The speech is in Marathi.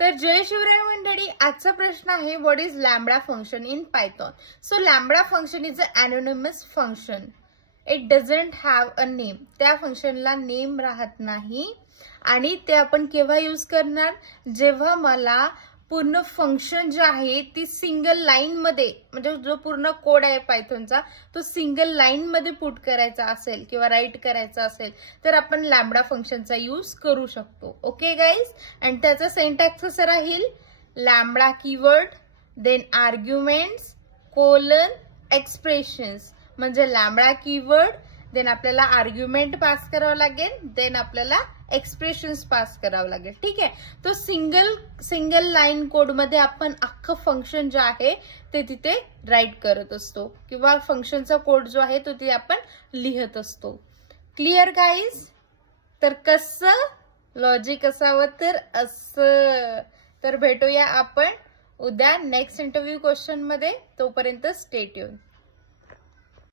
तर जय शिवराय मंडळी, आजचा प्रश्न आहे what is lambda function in Python. So lambda function is a anonymous function. It doesn't have a name. त्या फंक्शनला नेम राहत नाही आणि ते आपण केव्हा यूज करणार, जेव्हा मला पूर्ण फंक्शन जे आहे ती सिंगल लाईन मध्ये, म्हणजे जो पूर्ण कोड आहे पायथॉनचा तो सिंगल लाईन मध्ये पुट करायचा असेल किंवा राईट करायचा असेल तर आपण लॅम्बडा फंक्शनचा यूज करू शकतो. ओके गाईज, आणि त्याचा सिंटॅक्स असं राहील lambda keyword then arguments colon expressions. म्हणजे लॅम्बडा कीवर्ड देन आपल्याला आर्ग्युमेंट पास करावं लागेल, देन आपल्याला एक्सप्रेशन्स पास करावं लागेल. ठीक आहे, तो सिंगल लाईन कोड मध्ये आपण अख्खं फंक्शन जे आहे ते तिथे राईट करत असतो किंवा फंक्शनचा कोड जो आहे तो तिथे आपण लिहत असतो. Clear guys? तर कसं लॉजिक असावं तर असं. तर भेटूया आपण उद्या नेक्स्ट इंटरव्ह्यू क्वेश्चन मध्ये. तोपर्यंत स्टे ट्यून.